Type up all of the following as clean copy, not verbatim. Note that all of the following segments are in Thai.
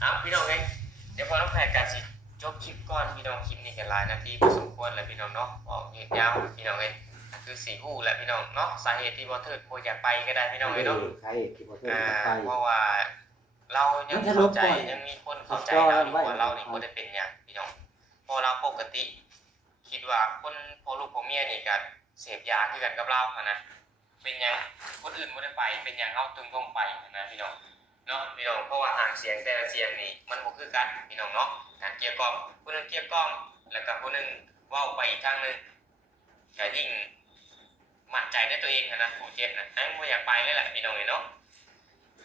เอาพี่น้องเองเดี๋ยวพอต้องแผนกันสิจบคลิปก่อนพี่น้องคลิปนี้กันหลายนาทีพอสมควรแล้วพี่น้องเนาะออกยืดยาวพี่น้องเองคือสีหูแหละพี่น้องเนาะสาเหตุที่บอเทิร์ดโบอยากไปก็ได้พี่น้องเองเนาะใช่ที่บอเทิร์ดไปเพราะว่าเรายังเข้าใจยังมีคนเข้าใจเราอยู่ว่าเรานี่บ่ได้เป็นอย่างพี่น้องพอเราปกติคิดว่าคนพอลูกพอเมียนี่กันเสพยาคือกันกับเรานะเป็นอย่างคนอื่นบ่ได้ไปเป็นอย่างเราตึงต้องไปนะพี่น้องเนาะพี่น้องเพราะว่าห่างเสียงแต่ละเสียงนี่มันบ่คือกันพี่น้องเนาะการเกี่ยวกล่อมผู้นึงเกี่ยวกล่อมแล้วก็ผู้นึงเว้าไปอีกทางนึงก็ยิ่งมั่นใจในตัวเองนะผู้เจ็บนะให้บ่อยากไปเลยแหละพี่น้องเนาะ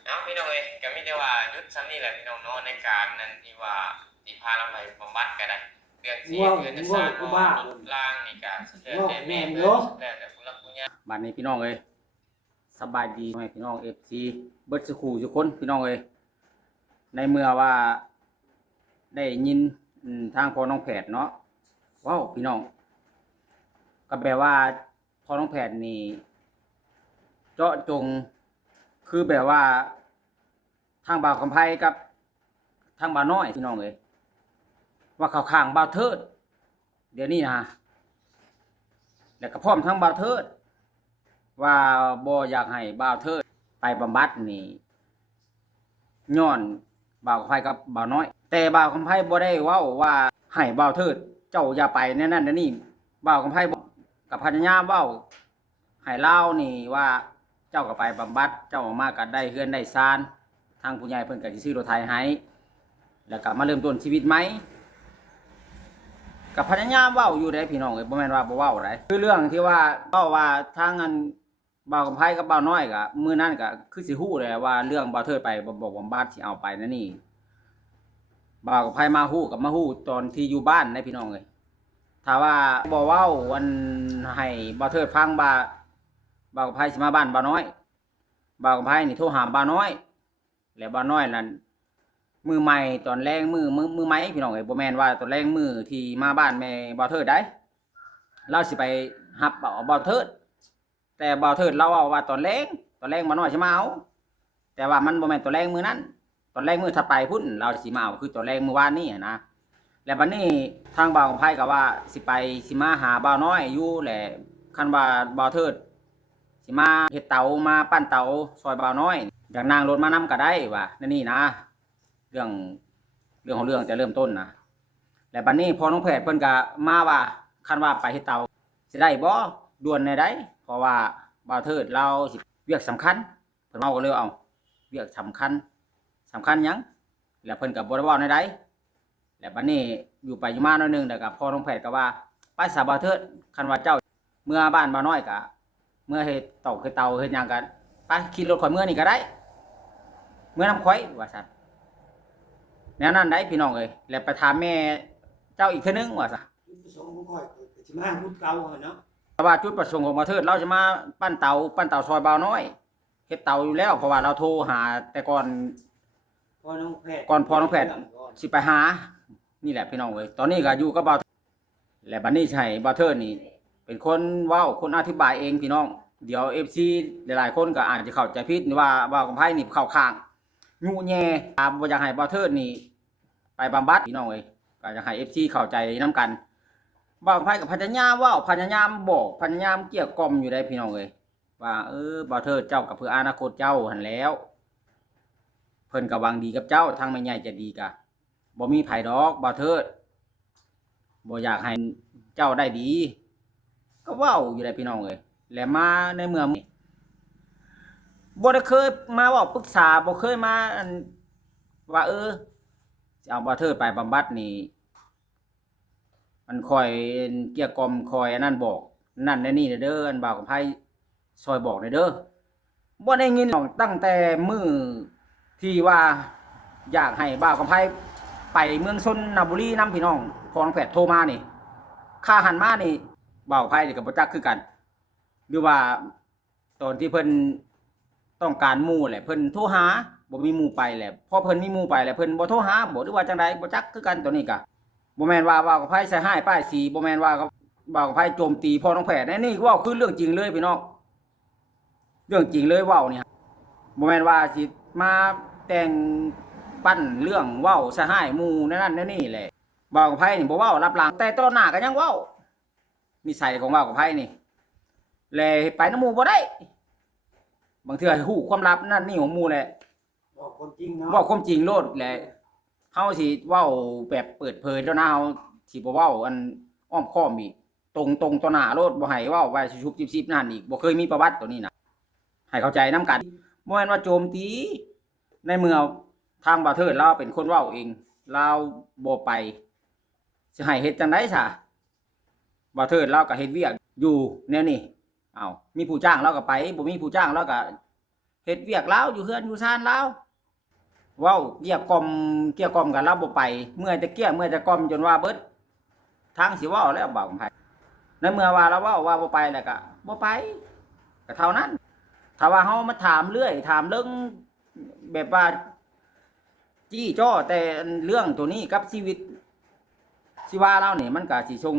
เอาพี่น้องก็มีแต่ว่ายุดซ้ำนี่แหละพี่น้องเนาะในการนั้นที่ว่าที่พาเราไปบำบัดก็ได้เรื่องที่เกิดจากสารล่างนี่ก็แล้วแต่แม่แล้วแต่ผู้รักผู้ใหญ่บัดนี้พี่น้องสบายดีไหมพี่น้อง FC เบิดสุขูทุกคนพี่น้องในเมื่อว่าได้ยินทางพ่อน้องแผดเนาะว้าวพี่น้องก็แปลว่าพ่อน้องแผดนี่เจาะจงคือแบบว่าทางบ่าวคำไพกับทางบ่าวน้อยพี่น้องว่าเขาข้างบ่าวเทิดเดี๋ยวนี้นะแล้วก็พร้อมทั้งบ่าวเทิดว่าบ่อยากให้บ่าวเทิดไปบำบัดนี่ย้อนบ่าวคำไพกับบ่าวน้อยแต่บ่าวคำไพบ่ได้เว้าว่าให้บ่าวเทิดเจ้าอย่าไปแน่นั่นนี่บ่าวคำไพกับพญายามเว้าให้เล่านี่ว่าเจ้าก็ไปบำบัดเจ้าออกมาก็ได้เฮือนได้ซานทางผู้ใหญ่เพิ่นก็สิซื้อรถไถให้แล้วก็มาเริ่มต้นชีวิตใหม่กับพญายามเว้าอยู่ได้พี่น้องบ่แม่นว่าบ่เว้าได้คือเรื่องที่ว่าเว้าว่าทางอันบ่าวกำไพกับบ่าวน้อยก็มื้อนั้นก็คือสิฮู้แหละว่าเรื่องบ่าวเทิดไปบอกบำบัดสิเอาไปนั่นนี่บ่าวกำไพมาฮู้กับมาฮู้ตอนที่อยู่บ้านได้พี่น้องถ้าว่าบ่เว้าวันให้บ่าวเทิดฟังบ่าวกำไพสิมาบ้านบ่าวน้อยบ่าวกำไพนี่โทรหาบ่าวน้อยแล้วบ่าวน้อยนั่นมือใหม่ตอนแรงมือใหม่พี่น้องบ่แม่นว่าตอนแรงมือที่มาบ้านแม่บ่าวเทิดได้เราสิไปรับบ่าวเทิดแต่บ่าวเทิดเราเอาว่าตอนแรงบ่าวน้อยสิมาเอาแต่ว่ามันบ่แม่นตอนแรงมือนั้นตอนแรงมือถัดไปพุ่นเราสิมาเอาคือตอนแรงมื้อวานนี้นะแล้วบัดนี้ทางบ่าวกำไพก็ว่าสิมาหาบ่าวน้อยอยู่แหละคันว่าบ่าวเทิดสิมาเฮ็ดเตามาปั้นเตาซอยบ่าวน้อยอยากนั่งรถมานำก็ได้ว่านี่นะเรื่องของเรื่องจะเริ่มต้นนะแล้วบัดนี้พอน้องแพทย์เพิ่นก็มาว่าคันว่าไปเฮ็ดเตาสิได้บ่ด่วนในใดเพราะว่าบ่าวเทิดเราสิเวียกสำคัญเพิ่นเว้าก็เลยเอาเวียกสำคัญหยังแล้วเพิ่นก็บ่ได้เว้าในใดแล้วบัดนี้อยู่ไปอยู่มาหน่อยนึงแล้วก็พอน้องแพทย์ก็ว่าไปซะบ่าวเทิดคันว่าเจ้าเมื่อบ้านบ่าวน้อยก็เมื่อเฮ็ดเตาเฮ็ดหยังกันไปขี่รถข่อยเมื่อนี่ก็ได้เมื่อนำข่อยว่าซั่นแนวนั้นได้พี่น้องแล้วไปถามแม่เจ้าอีกเทื่อนึงว่าซั่นจุดประสงค์ของข้อยสิมาพูดเก่าเนาะว่าจุดประสงค์ของบ่าวเทิดเราจะมาปั้นเตาซอยบ่าวน้อยเฮ็ดเตาอยู่แล้วเพราะว่าเราโทรหาแต่ก่อนพ่อน้องแพทย์ก่อนพ่อน้องแพทย์สิไปหานี่แหละพี่น้องตอนนี้ก็อยู่กับบ่าวและบัดนี้สิให้บ่าวเทิดนี่เป็นคนเว้าคนอธิบายเองพี่น้องเดี๋ยว FC หลายๆคนก็อาจจะเข้าใจผิดว่าบ่าวกำไพนี่เข้าข้างยุแย่บ่อยากให้บ่าวเทิดนี่ไปบำบัดพี่น้องก็อยากให้ FC เข้าใจนำกันบ่าวกำไพกับพญายามเว้าพญายามบอกพญายามเกลี้ยกล่อมอยู่ได้พี่น้องว่าบ่าวเทิดเจ้าก็เพื่ออนาคตเจ้าหั่นแล้วเพิ่นก็หวังดีกับเจ้าทางแม่ใหญ่จะดีก็บ่มีไผดอกบ่าวเทิดบ่อยากให้เจ้าได้ดีก็เว้าอยู่ได้พี่น้องแล้วมาในเมืองบ่ได้เคยมาเว้าปรึกษาบ่เคยมาว่าสิเอาบ่าวเทิดไปบำบัดนี่มันคอยเกลี้ยกล่อมคอยอันนั้นบอกนั่นแน่นี่เด้ออันบ่าวกับไผซอยบอกเด้อบ่ได้ยินตั้งแต่มื้อที่ว่าอยากให้บ่าวกับไผไปเมืองชนบุรีนำพี่น้องพอน้องแพทย์โทรมานี่ค่าหันมานี่บ่าวกับไผนี่ก็บ่จักคือกันหรือว่าตอนที่เพิ่นต้องการหมู่แหละเพิ่นโทรหาบ่มีหมู่ไปแหละพอเพิ่นมีหมู่ไปแล้วเพิ่นบ่โทรหาบ่หรือว่าจังไดบ่จักคือกันตัวนี้ก็บ่แม่นว่าบ่าวกับไผใส่ร้ายป้ายสีบ่แม่นว่าบ่าวกับไผโจมตีพ่อน้องแพทย์นี่เว้าคือเรื่องจริงเลยพี่น้องเรื่องจริงเลยเว้านี่บ่แม่นว่าสิมาแต่ง ปั้นเรื่องเว้าซะให้หมู่นั่นนี่แหละบ่าวกับไผนี่บ่เว้ารับหลังแต่ต้นหน้าก็ยังเว้านิสัยของบ่าวกับไผนี่แลไปนำหมู่บ่ได้บางเทื่อฮู้ความลับนั่นนี่ของหมู่แหละ บอกความจริงเนาะ เว้าความจริงโลดแหละเฮาสิเว้าแบบเปิดเผยแล้วนะเฮาสิบ่เว้าอันอ้อมค้อมอีกตรงต่อหน้าโลดบ่ให้เว้าไว้ชุบๆจิบๆนั่นอีกบ่เคยมีประวัติตัวนี้นะให้เข้าใจนํกันบ่แม่นว่าโจมตีในเมื่อทางบ่าวเทิดเราเป็นคนเว้าเองเราบ่ไปสิให้เฮ็ดจังได๋ซะบ่าวเทิดเราก็เฮ็ดเวียกอยู่แนวนี้อ้าวมีผู้จ้างเราก็ไปบ่มีผู้จ้างเราก็เฮ็ดเวียกเราอยู่เฮือนอยู่ซ่านเราเว้าเกลี้ยกล่อมกันเราบ่ไปเมื่อยแต่เกลี้ยเมื่อยแต่กล่อมจนว่าเบิดทางสิเว้าแล้วบ่าวของไผในเมื่อว่าเราเว้าว่าบ่ไปแล้วก็บ่ไปก็เท่านั้นถ้าว่าเฮามาถามเรื่อยถามเรื่องแบบว่าจี้จ้อแต่เรื่องตัวนี้กับชีวิตชีวาเราเนี่ยมันก็สิส่ง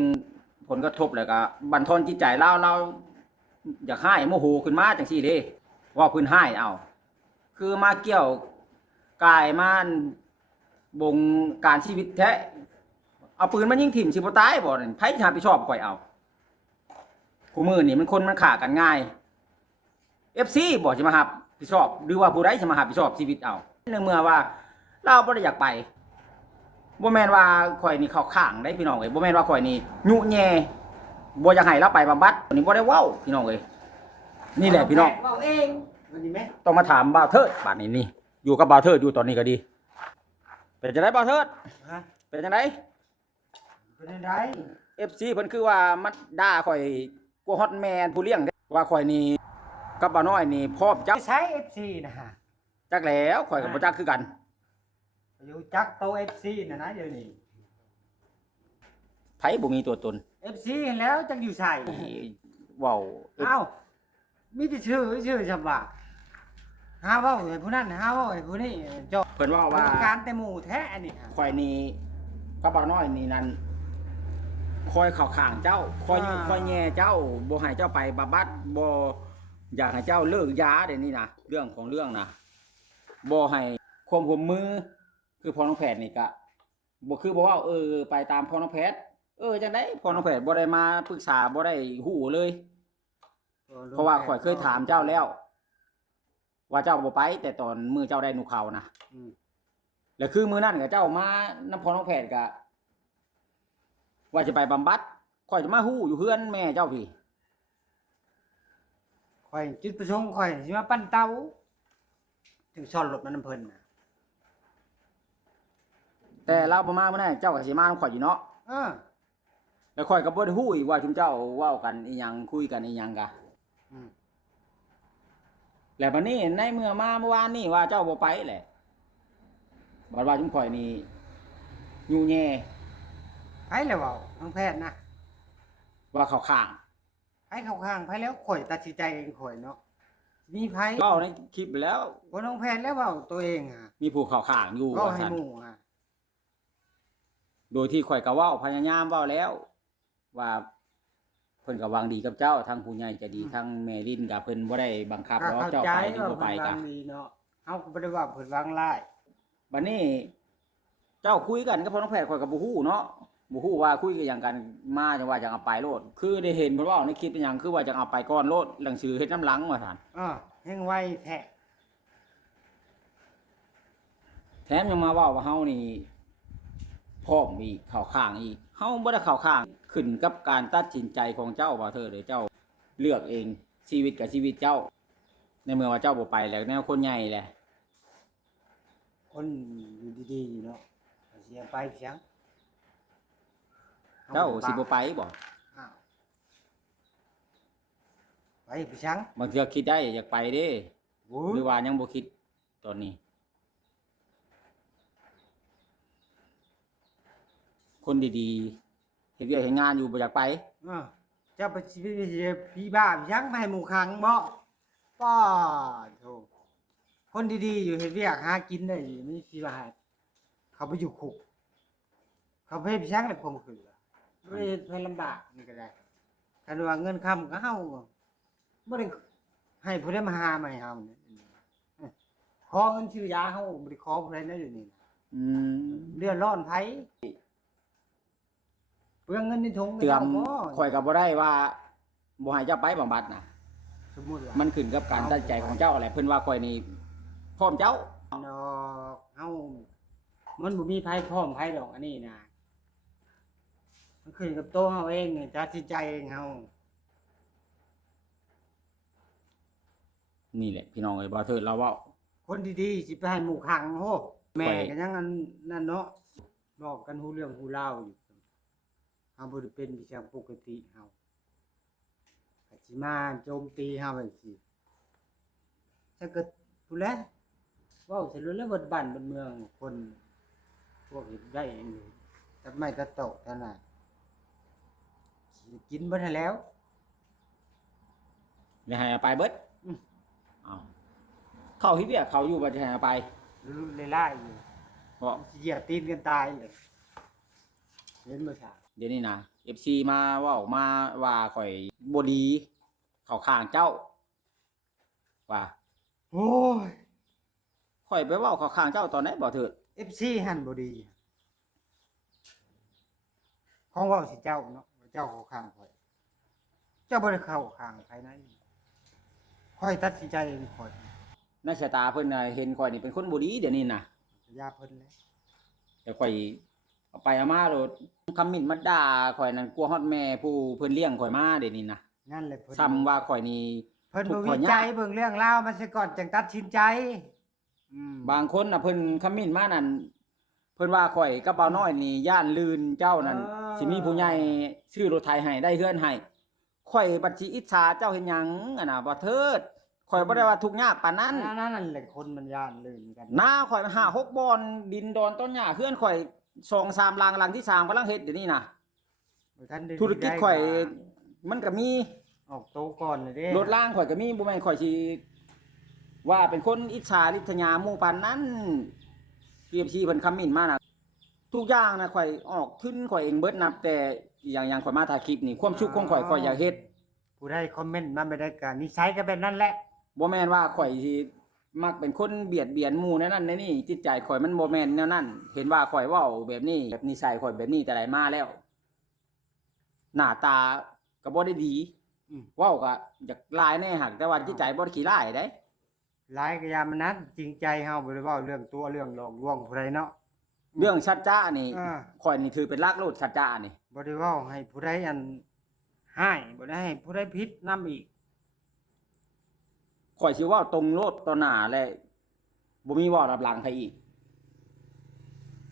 ผลกระทบแล้วก็บั่นทอนจิตใจเราอยากให้โมโหขึ้นมาจังซี่เด้ว่าเพิ่นให้เอาคือมาเกี่ยวกายมาบงการชีวิตแท้เอาปืนมายิงถิ่มสิบ่ตายบ่นั่นไผสิรับผิดชอบข่อยเอาคู่มือนี่มันคนมันฆ่ากันง่าย FC บ่สิมารับผิดชอบหรือว่าผู้ใดสิมารับผิดชอบชีวิตเอาในเมื่อว่าเราบ่ได้อยากไปบ่แม่นว่าข่อยนี่เข้าข้างได้พี่น้องเอ้ยบ่แม่นว่าข่อยนี่ยุแย่บ่อยากให้เราไปบำบัดอันนี้บ่ได้เว้าพี่น้องเอ้ยนี่แหละพี่น้อง เว้าเองมันดีไหม ต้องมาถามบ่าวเทิดบัดนี้นี่อยู่กับบ่าวเทิดอยู่ตอนนี้ก็ดีเป็นจังได๋บ่าวเทิด ฮะ เป็นจังได๋ เป็นจังได FC เพิ่นคือว่ามาด่าข่อยกลัวฮอตแมนผู้เลี้ยงว่าข่อยนี่กับบ่าวน้อยนี่พร้อมจัก ใช้ FC นะฮะ จักแล้วข่อยก็บ่จักคือกัน อยู่จักโต FC น่ะนะเดี๋ยวนี้ ไผบ่มีตัวตน FC เห็นแล้วจักอยู่ใส่ เว้า เอ้ามีแต่ชื่อฉบับหาเว้าให้ผู้นั้นหาเว้าให้ผู้นี้เจ้า เพิ่นว่าว่า การแต่หมู่แท้อันนี้ฮะ ข่อยนี่กับบ่าวน้อยนี่นั่นคอยเข้าข้างเจ้าคอยอยู่ อ่า คอยแย่เจ้าบ่ให้เจ้าไปบำบัดบ่อยากให้เจ้าเลิกยาเดี๋ยวนี้นะเรื่องของเรื่องนะบ่ให้ความร่วมมือคือพ่อน้องแพทย์นี่ก็บ่คือบ่ว่าไปตามพ่อน้องแพทย์จังได๋พ่อน้องแพทย์บ่ได้มาปรึกษาบ่ได้ฮู้เลย เพราะว่าข่อยเคยถามเจ้าแล้ว ว่าเจ้าบ่ไป แต่ตอนมื้อเจ้าได้หนูเขานะ อืม แล้วคือมื้อนั้นก็เจ้ามานำพ่อน้องแพทย์ก็ว่าจะไปบำบัดข่อยจะมาฮู้อยู่เฮือนแม่เจ้าพี่ ข่อยจุดประสงค์ข่อยสิมาปั้นเตาถึงซ่อนรถมันนำเพิ่นน่ะ แต่เราบ่มามื้อนั้นเจ้าก็สิมานำข่อยอยู่เนาะ เออ แล้วข่อยก็บ่ได้ฮู้อีกว่าชุมเจ้าเว้ากันอีหยังคุยกันอีหยังกะ อืม แล้วบัดนี้ในเมื่อมาเมื่อวานนี่ว่าเจ้าบ่ไปแหละบัดว่าชุมข่อยนี่อยู่แย่ ไผแล้วเว้าน้องแพทย์นะ ว่าเข้าข้าง ไผเข้าข้างไผแล้วข่อยตัดสินใจเองข่อยเนาะมีไผ เว้าในคลิปแล้ว บ่น้องแพทย์แล้วเว้าตัวเองอ่ะ มีผู้เข้าข้างอยู่ เว้า ว่า ให้ ซั่น หมู่อ่ะ โดยที่ข่อยก็เว้าพยายามเว้าแล้ว ว่าเพิ่นก็หวังดีกับเจ้าทั้งผู้ใหญ่ใจดีทั้งแม่ลิ้นก็เพิ่นบ่ได้บังคับ ก็ ว่า เข้า เจ้า ใจ ไปหรือ ว่า บ่ไป เพิ่น กะ วางดีเนาะเฮาก็บ่ได้ว่าเพิ่นวางร้าย บัดนี้เจ้าคุยกันกับพ่อน้องแพทย์ข่อยก็บ่ฮู้เนาะบ่ฮู้ว่าคุยกันหยังกันมาจังว่าจังเอาไปโลดคือได้เห็นเพิ่นเว้าในคลิปเป็นหยังคือว่าจังเอาไปก่อนโลดหนังสือเฮ็ดน้ำหลังว่าซั่น แห่งไวแท้ แถมยังมาเว้าว่าเฮานี่พร้อมอีกเข้าข้างอีกเฮาบ่ได้เข้าข้างขึ้นกับการตัดสินใจของเจ้าว่าเธอเด้อเจ้าเลือกเองชีวิตกับชีวิตเจ้า ในเมื่อว่าเจ้าบ่ไปแล้วแนวคนใหญ่แหละ คนอยู่ดีๆเนาะเสียไปเสียง เจ้าสิบ่ไปบ่ อ้าวไปไปเสียง บางเทื่อคิดได้อยากไปเด้ โอ้ หรือว่ายังบ่คิดตอนนี้ คนดีๆเฮ็ดเวียกเฮ็ดงานอยู่บ่อยากไป เจ้าไปชีวิตพี่บ้าไปเสียงไปให้หมู่คังบ่ป้าโธ่คนดีๆอยู่เฮ็ดเวียกหากินได้มีสิว่าเขาไปอยู่คุกเขาไปเฮ็ดเสียงได้ความคือบ่ได้เพิ่นลำบากนี่ก็ได้คันว่าเงินค้ำก็เฮาบ่ได้ให้ผู้ใดมาหามาให้เฮาเนี่ยค ขอเงินชื่อยาเฮาบ่ได้ขอผู้ใดนะอยู่นี่ อืม เดือดร้อนไผเปลืองเงินในถุง เตือม บ่ ข่อยก็บ่ได้ว่าบ่ให้เจ้าไปบำบัดน่ะ สมมุติว่า มันขึ้นกับการตัดสินใจของเจ้าแหละเพิ่นว่าข่อยนี่พร้อมเจ้า ดอกเฮามันบ่มีไผพร้อมไผดอกอันนี้นะมันขึ้นกับตัวเฮาเองนี่ตัดสินใจเองเฮา นี่แหละพี่น้องเอ้ยบ่เถิดเราเว้า คนดีๆสิไปให้หมู่ขังโหแม่ ข่อย ก็ยังอันนั่นเนาะบอกกันฮู้เรื่องฮู้ราวอยู่เฮาบ่ได้เป็นพี่ชางปกติเฮาก็สิมาโจมตีเฮาจังซี่ถ้าเกิดผู้แลเว้าสิรู้แล้วเบิดบ้านเบิดเมืองคนพวกเฮ็ดได้เองนี่แต่ไม่ตะโตะเท่านั้นสิกินบ่ทันแล้ว แล้วให้เอาไปเบิด อืม อ้าวเขาเฮ็ดเวียกเขาอยู่บ่จะให้เอาไป ลุๆไล่ๆอยู่ เพราะ สิเหยียบตีนกันตายเลยเห็นบ่ซะ เดี๋ยวนี้นะ FC มาเว้ามาว่าข่อยบ่ดีเข้าข้างเจ้า ว่า โอ้ย ข่อยไปเว้าเข้าข้างเจ้าตอนไหนบ่เถิด FC หั่นบ่ดีของเว้าสิเจ้าเนาะเจ้าเข้าข้างข่อยเจ้าบ่ได้เข้าข้างไผไหนข่อยตัดสินใจเองข่อย ในสายตาเพิ่นน่ะเห็นข่อยนี่เป็นคนบ่ดีเดี๋ยวนี้นะ อย่าเพิ่นเลย แต่ข่อยเอาไปเอามาโลดคำหมิ่นมาด่าข่อยนั่นกลัวฮอดแม่ผู้เพิ่นเลี้ยงข่อยมาเดี๋ยวนี้นะ นั่นแหละเพิ่น ซ้ำว่าข่อยนี่ เพิ่น ทุ บ่ กข์ข่ วิ อยยาก จัยเบิ่งเรื่องราวมันซะก่อนจังตัดสินใจบางคนน่ะเพิ่นคำหมิ่นมานั่นเพิ่นว่าข่อยกับบ่าวน้อยนี่ย่านลืนเจ้านั่นสิมีผู้ใหญ่ซื้อรถไถให้ได้เฮือนให้ข่อยบัดสิอิจฉาเจ้าเฮ็ดหยังอะน่ะบ่เถิดข่อยบ่ได้ว่าทุกข์ยากปานนั้น นั่นแหละคนมันย่านลื่นกัน หน้าข่อย5 6บ่อนดินดอนต้นหญ้าเฮือนข่อย2 3หลังที่3กำลังเฮ็ดเดี๋ยวนี้น่ะ บ่ทันได้ ธุรกิจข่อย ได้ มันก็มี ออกโตก่อนเลยเด้ รถล่างข่อยก็มีบ่แม่นข่อยสิว่าเป็นคนอิจฉาริษยาหมู่ปานนั้น PFC เพิ่นคำหมิ่นมาน่ะทุกอย่างน่ะข่อยออกทุนข่อยเองเบิดนับแต่อย่างข่อยมาถ่ายคลิปนี่ความสุขของข่อยอยากเฮ็ด ผู้ใดคอมเมนต์มาไม่ได้ก็นิสัยก็เป็นนั่นแหละ บ่แม่นว่าข่อยสิมักเป็นคนเบียดเบียนหมู่แนวนั้นแนวนี้จิตใจข่อยมันบ่แม่นแนวนั้น เห็นว่าข่อยเว้าแบบนี้แบบนิสัยข่อยแบบนี้แต่ใดมาแล้ว หน้าตาก็บ่ได้ดี เว้าก็อยากลายแน่หักแต่ว่าจิตใจบ่ได้ขี้ร้ายเด้ หลายก็ยามมันนั้นจริงใจเฮาบ่ได้เว้าเรื่องตัวเรื่องหลอกลวงผู้ใดเนาะ เรื่องชัดจ้านี่ อ่า ข่อยนี่ถือเป็นรากโลดชัดจ้านี่ บ่ได้เว้าให้ผู้ใดอันให้บ่ได้ให้ผู้ใดผิดนํอีก ข่อยสิเว้าตรงโลดต่อหน้าและบ่มีเว้ารับหลังใครอีก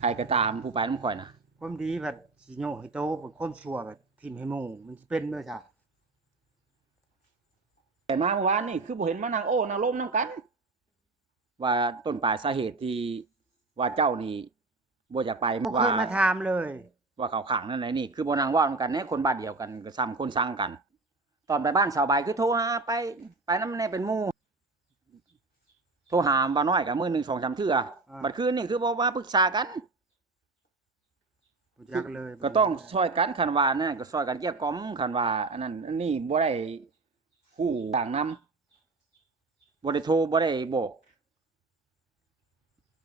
ใครก็ตามผู้ไปนำข่อยนะ ความดีบัดสิโยกให้โตเป็นความชั่วบัดทิ่มให้หมู่มันสิเป็นเมื่อซะ แต่มาเมื่อวานนี่คือบ่เห็นมานั่งโอ้นั่งล้มนํกัน ว่าต้นปลายสาเหตุที่ว่าเจ้านี่บ่อยากไป บ่เค ว่าย มาถามเลย ว่าเขาขังนั่นไหนนี่คือบ่นางเว้านำกันแน่คนบ้านเดียวกันก็ซ้ำคนสร้างกัน ตอนไปบ้านสาวใบคือโทรหาไปนำแน่เป็นหมู่โทรหาบ่น้อยก็มื้อหนึง 2-3 เทื่อบัดคืนนี่คือบ่มาปรึกษากัน บ่จักเลย ก็ต้องช่วยกันคันว่านั่นก็ช่วยกันเกลี้ยกล่อมคันว่าอันนั้นอันนี้บ่ได้ฮู้ต่างนำบ่ได้โทรบ่ได้บอก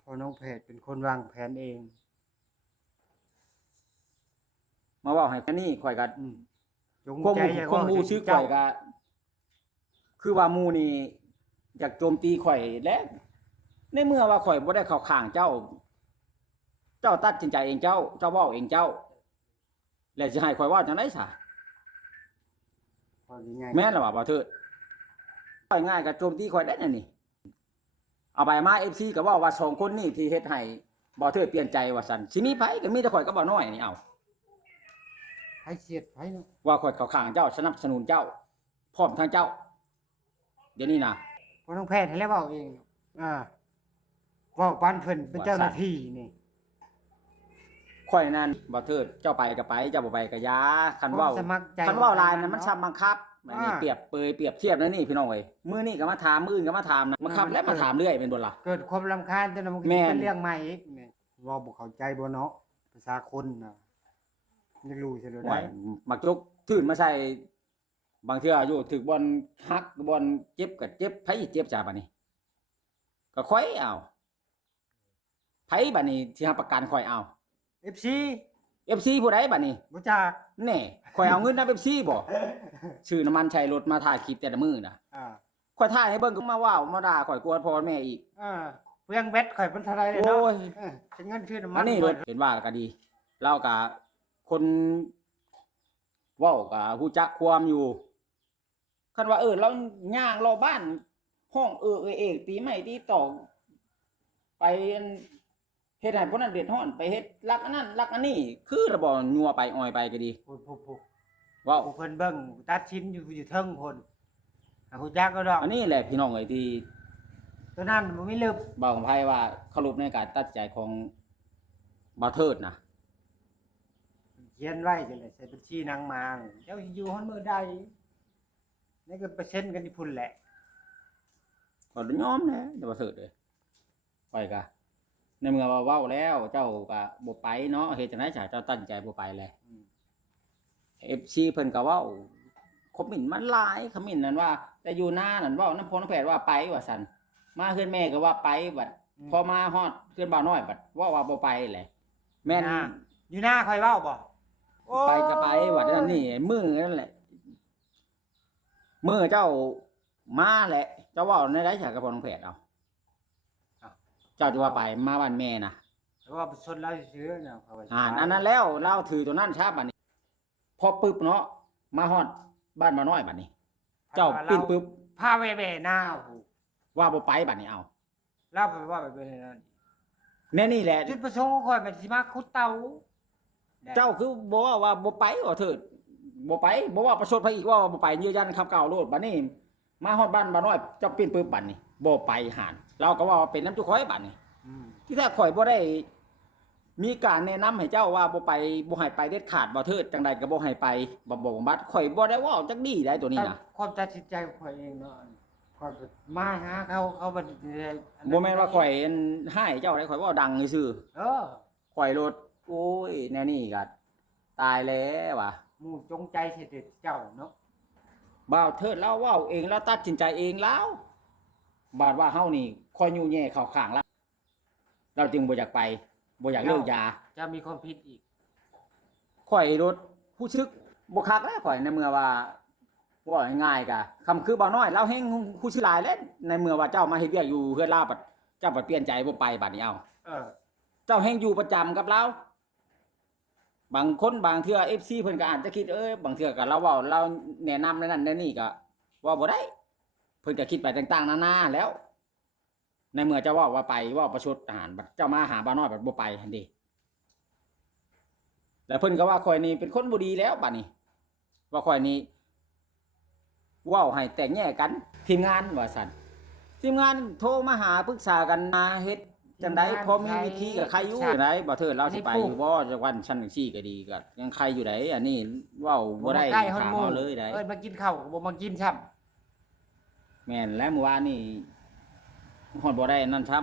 พอน้องแพทย์เป็นคนวางแผนเอง มาเว้าให้อันนี้ข่อยก็ จง ความ ใจอยาก ความ เว้า รู้ ถึง สึกข่ เจ้า อยก็คือว่าหมู่นี่อยากโจมตีข่อยและในเมื่อว่าข่อยบ่ได้เข้าข้างเจ้า เจ้าตัดสินใจเองเจ้าเว้าเองเจ้า แล้วสิให้ข่อยเว้าจังได๋ซะ พอง่าย แม่นล่ะว่าบ่เถิดข่อยง่ายก็โจมตีข่อยได้นั่นนี่ เอาไปมา FC ก็เว้าว่า2คนนี้ที่เฮ็ดให้บ่เถิดเปลี่ยนใจว่าซั่นสิมีไผก็มีแต่ข่อยกับบ่น้อยนี่เอา ไผเสียดไผเนาะ ว่าข่อยเข้าข้างเจ้าสนับสนุนเจ้า พร้อมทางเจ้า เดี๋ยวนี้นะ พอน้องแพทย์ให้แล้วเว้าเองเว้าปานเพิ่นเป็นเจ้าหน้าที่นี่ ข่อยนั่นบ่เถิดเจ้าไปก็ไปเจ้าบ่ไปก็อยาคันเว้า ความสมัครใจ คันเว้าลายนั้นมันซ้ำบังคับอันนี้ อ่า เปรียบเทียบนั่นนี่พี่น้องเอ้ยมื้อนี้ก็มาถามมื้ออื่นก็มาถามนะบังคับและมาถามเรื่อยเป็นบ่ล่ะ เกิดความรำคาญจนมันก็ แม่น เป็นเรื่องใหม่อีกนี่เว้าบ่เข้าใจบ่เนาะภาษาคนน่ะไม่รู้สิรู้ โอ้ ได้ ยมักจกทื่นมาใส่บางเทื่ออยู่ถึกบ่อนฮักบ่อนเจ็บก็เจ็บไผเจ็บจ้าบัดนี้ ก็ค่อยเอาไผบัดนี้สิหาประกันค่อยเอา FC FC ผู้ใดบัดนี้ บ่จัก แน่ข่อยเอาเงินนำ FC บ่ซื้อน้ำมันใช้รถมาถ่ายคลิปแต่ละมื้อน่ะ อ่า ข่อยถ่ายให้เบิ่งก็มาว้าวมาด่าข่อยกวนพ่อแม่อีก เพื่องเบ็ดข่อยเป็นเท่าไรเลย โอ้ เนาะ ย เป็นเงินชื่อน้ำมั อั น นนี้รถเห็นว่าก็ดีเราก็คนเว้าก็ฮู้จักความอยู่คันว่าเราย่างรอบ้านห้องเอกตีไม้ตีตอกไปเฮ็ดให้พวกนั้นเดือดร้อนไปเฮ็ดลักอันนั้นลักอันนี้คือระบ่ยัวไปอ้อยไปก็ดี ผู้ เว้า เพิ่นเบิ่งตัดชิ้นอยู่เทิงพุ่นฮู้จักก็ดอก อันนี้แหละพี่น้องเอ้ยที่ ตัวนั้นบ่มีลึก บ่าวของไผว่าเคารพในการตัดสินใจของบ่าวเทิดนะ เขียนไว้จังได๋ใส่บัญชีนางมาเจ้าอยู่ฮอดมื้อใดนี่ก็เปอร์เซ็นต์กันที่พุ่นแหละ ก็ยอมแหละแต่บ่าวเทิดเด้อไปก็ในเมื่อว่าเว้าแล้วเจ้าก็บ่ไปเนาะเฮ็ดจังได๋จ้ะเจ้าตั้งใจบ่ไปแหละ FC เพิ่นก็เว้าคอมเมนต์มันหลายคอมเมนต์นั้นว่าแต่อยู่หน้านั่นเว้านำพรน้ำแพทย์ว่าไปว่าซั่นมาเฮือนแม่ก็ว่าไปบัดพอมาฮอดเฮือนบ่าวน้อยบัดว่าบ่ไปแหละแม่น อยู่หน้าข่อยเว้าบ่โอ้ ไปก็ไปบัดนั้นนี่มื้อนั่นแหละมื้อเจ้ามาแหละเจ้าเว้าในไดฉะกับพรน้ำแพทย์เอาเจ้าจะว่าไปมาบ้านแม่น่ะ ว่าชนเราซื่อๆเนาะเขาว่า อันนั้นแล้วเราถือตัวนั้นชาบัดนี้พอปึ๊บเนาะมาฮอดบ้านบ่าวน้อยบัดนี้ เจ้าปิ้นปึ๊บ พาแว่ๆหน้าโอ้โห ว่าบ่ไปบัดนี้เอา เราไปว่าไปเป็นนั่น แน่นี่แหละ จุดประสงค์ของข่อยมันสิมาขุดเตา เจ้าคือบ่ว่าบ่ไปว่าเถิดบ่ไปบ่ว่าประชดภัยอีกว่าบ่ไปยืนยันคำกล่าวโลดบัดนี้มาฮอดบ้านบ่าวน้อยเจ้าปิ้นปึ๊บบัดนี้บ่ไปหานเราก็ว่าเป็นน้ำจุข่อยบัดนี้ อืม ที่แท้ข่อยบ่ได้มีการแนะนำให้เจ้าว่าบ่ไปบ่ให้ไปเด็ดขาดบ่เถิดจังใดก็บ่ให้ไปบ่บอกบัดข่อยบ่ได้เว้าจักดีได้ตัวนี้นะ ความตัดสินใจของข่อยเองเนาะข่อยก็มาหาเขาบ่ได้ บ่แม่นว่าข่อยอันให้เจ้าได้ข่อยเว้าดังซื่อ เออ ข่อยโลดโอ้ยแนวนี้ก็ตายแล้วว่ะ หมู่จงใจเฮ็ดเจ้าเนาะ บ่าวเทิดเราเว้าเองแล้วตัดสินใจเองแล้วบาดว่าเฮานี่คอยยู่แย่เข้าข้างแล้วเราจึงบ่อยากไปบ่อยากเลิกยา จะมีความผิดอีก ข่อยรถผู้ชึกบ่คักแล้วข่อยในเมื่อว่าว่าง่ายๆกะคำคือบ่น้อยเราแฮงผู้ชึกหลายแล้วในเมื่อว่าเจ้ามาเฮ็ดเวียกอยู่เฮือนลาวบัดเจ้าบัดเปลี่ยนใจบ่ไปบัดนี้เอา เออ เจ้าแฮงอยู่ประจำกับเราบางคนบางเทื่อ FC เพิ่นก็อาจจะคิดบางเทื่อก็เราเว้าเราแนะนำในนั้นในนี่ก็ว่าบ่ได้เพิ่นก็คิดไปต่างๆนานาแล้ว ในเมื่อเจ้าว่าไปว่าประชดทหารบัดเจ้ามาหาบ่น้อยบัดบ่ไปหั่นเด้แล้วเพิ่นก็ว่าข่อยนี่เป็นคนบ่ดีแล้วบัดนี้ว่าข่อยนี่เว้าให้แตกแยกกันทีมงานว่าซั่นทีมงานโทรมาหาปรึกษากันมาเฮ็ดจังได๋พอมีวิธีกับใครอยู่จังไดบ่เถิดเราสิไปอยู่บ่จักวันชั้นจังซี่ก็ดีก็ยังใครอยู่ไดอันนี้เว้าบ่ได้ ใกล้ฮอด ถาม หมู่ เอาเลยได้ เอ้ยมากินข้าวก็บ่มากินซ้ำ แม่นแล้วเมื่อวานนี่ฮอดบ่ได้นั่นซ้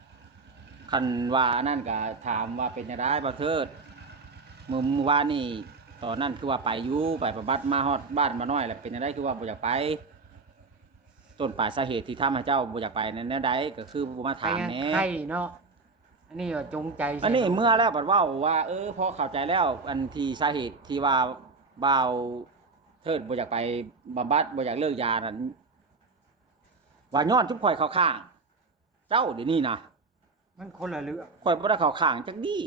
ำคันว่านั่นก็ถามว่าเป็นจังไดบ่เถิดเมื่อวานนี่ตอนนั้นคือว่าไปอยู่ไปประบัดมาฮอดบ้านมาน้อยแล้วเป็นจังไดคือว่าบ่อยากไปต้นปลายสาเหตุที่ทำให้เจ้าบ่อยากไปนั่นแนวใดก็คือบ่มาถามแหน่ ใช่เนาะอันนี้ว่าจงใจ อันนี้เมื่อแล้วบัดเว้าว่าพอเข้าใจแล้วอันที่สาเหตุที่ว่าบ่าวเทิดบ่อยากไปบำบัดบ่อยากเลิกยานั่นว่าย้อนทุกข่อยเข้าข้าง เจ้าเดี๋ยวนี้นะ มันคนละเรื่อง ข่อยบ่ได้เข้าข้างจักดี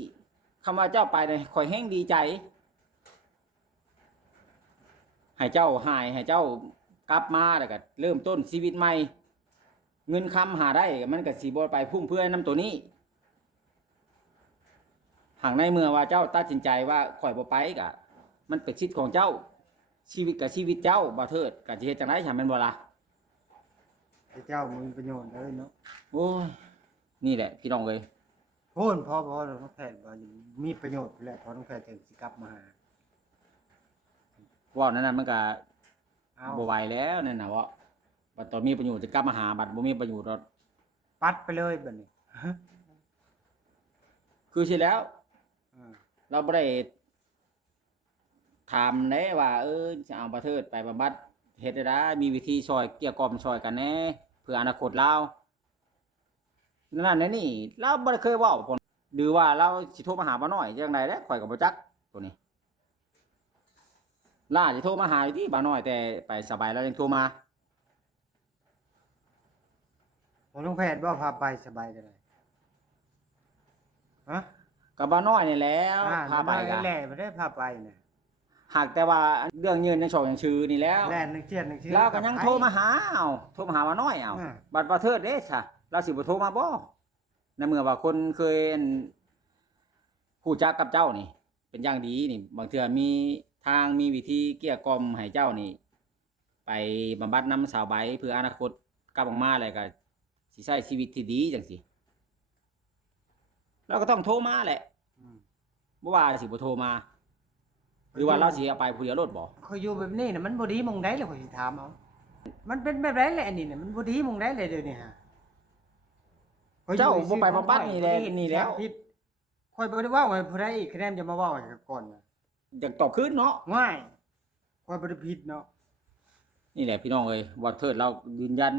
คำว่าเจ้าไปเนี่ยข่อยแฮงดีใจ ให้เจ้าหายให้เจ้ากลับมาแล้วก็เริ่มต้นชีวิตใหม่ เงินคำหาได้มันก็สิบ่ไปพุ่มเพื่อนํตัวนี้หากในเมื่อว่าเจ้าตัดสินใจว่าข่อยบ่ไปก็มันเป็นสิทธิ์ของเจ้า ชีวิตกับชีวิตเจ้าบ่เถิดก็สิเฮ็ดจังได๋ฉันแม่นบ่ล่ะ ไอ้เจ้ามีประโยชน์เลยเนาะ โอ้ยนี่แหละพี่น้องเอ้ย โพูนพอน้องแพทย์ว่ามีประโยชน์แล้วพอน้องแพทย์ถึงสิกลับมาหา เว้านั้นน่ะมันก็ เอา บ่ไหวแล้วนั่นน่ะว่าบัดตอนมีประโยชน์จะกลับมาหาบัดบ่มีประโยชน์ดอก ปัดไปเลยบัดนี้ คือสิแล้ว อืม เราบ่ได้ถามแน่ว่าจะเอาประเทศไปบำบัดเฮ็ดได้มีวิธีช่วยเกลี้ยกล่อมช่วยกันแน่เพื่ออนาคตเรา นั่นนั่นนี่เราบ่ได้เคยเว้าผมหรือว่าเราสิโทรมาหาบ่น้อยจังได๋เด้ข่อยก็บ่จักตัวนี้ล่าสิโทรมาหาอยู่ที่บ่น้อยแต่ไปสบายแล้วยังโทรมา บ่ลุงแพทย์บ่พาไปสบายก็ได้ฮะ ก็บ่น้อยนี่แหล้วพาไป ก็ ก็ แหล่บ่ได้พาไปน่ะ หากแต่ว่าเรื่องยืนในช่องอย่างชื่อนี่แล้ว แล่นนึงเทียนนึงชื่อ เราก็ยังโทรมาหาเอาโทรมาหาบ่น้อยเอาบัดบ่เทิดเด้ซะเราสิบ่โทรมาบ่ในเมื่อว่าคนเคยรู้จักกับเจ้านี่ เป็นอย่างดีนี่บางเทื่อมีทางมีวิธีเกลี้ยกล่อมให้เจ้านี่ ไปบำบัดนำสาวใบเพื่ออนาคตกลับออกมาแล้วก็สิใช้ชีวิตที่ดีจังซี่เราก็ต้องโทรมาแหละบ่ว่าสิบ่โทรมา หรือว่าเราสิเอาไปผู้เดียวโลดบ่ เขาอยู่แบบนี้น่ะมันบ่ดีหม่องใดล่ะข้อยสิถามเอามันเป็นแบบไรแหละอันนี้น่ะมันบ่ดีหม่องใดเลยเดี๋ยวนี้ฮะ เจ้าบ่ไปบำบัดนี่แหละนี่แล้ว ผิดข่อยบ่ได้เว้าให้ผู้ใดอีกคะแนนจะมาเว้าให้ก่อนน่ะ อยากตอบคืนเนาะ ง่ายข่อยบ่ได้ผิดเนาะ นี่แหละพี่น้องเอ้ยว่าเทิดเรายืนยัน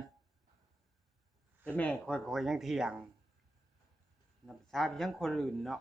แต่แม่ข่อยยังเถียงนำทราบยังคนอื่นเนาะ